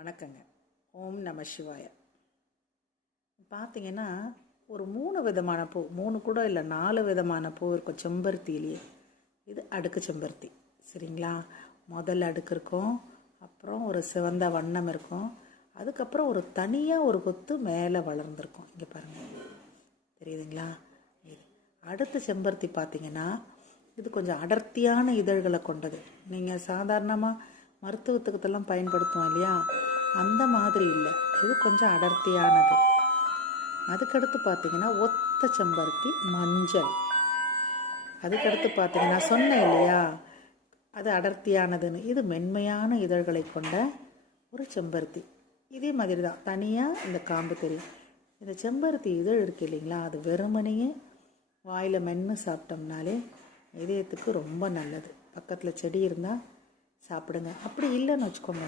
வணக்கங்க. ஓம் நம சிவாய. பார்த்தீங்கன்னா ஒரு 3 விதமான பூ, 3 கூட இல்லை 4 விதமான பூ இருக்கும் செம்பருத்திலேயே. இது அடுக்கு செம்பருத்தி, சரிங்களா? முதல் அடுக்கு இருக்கும், அப்புறம் ஒரு சிவந்த வண்ணம் இருக்கும், அதுக்கப்புறம் ஒரு தனியாக ஒரு கொத்து மேலே வளர்ந்துருக்கும். இங்கே பாருங்கள், தெரியுதுங்களா? இது அடுத்த செம்பருத்தி பார்த்தீங்கன்னா இது கொஞ்சம் அடர்த்தியான இதழ்களை கொண்டது. நீங்கள் சாதாரணமாக மருத்துவத்துக்கெல்லாம் பயன்படுத்துவோம் இல்லையா, அந்த மாதிரி இல்லை, இது கொஞ்சம் அடர்த்தியானது. அதுக்கடுத்து பார்த்தீங்கன்னா ஒத்த செம்பருத்தி மஞ்சள். அதுக்கடுத்து பார்த்தீங்கன்னா சொன்னேன் இல்லையா, அது அடர்த்தியானதுன்னு. இது மென்மையான இதழ்களை கொண்ட ஒரு செம்பருத்தி. இதே மாதிரி தான் தனியாக இந்த காம்பு தெரியும். இந்த செம்பருத்தி இதழ் இருக்கு இல்லைங்களா, அது வெறுமனையே வாயில் மென்று சாப்பிட்டோம்னாலே இதயத்துக்கு ரொம்ப நல்லது. பக்கத்தில் செடி இருந்தால் சாப்பிடுங்க. அப்படி இல்லைன்னு வச்சுக்கோங்க,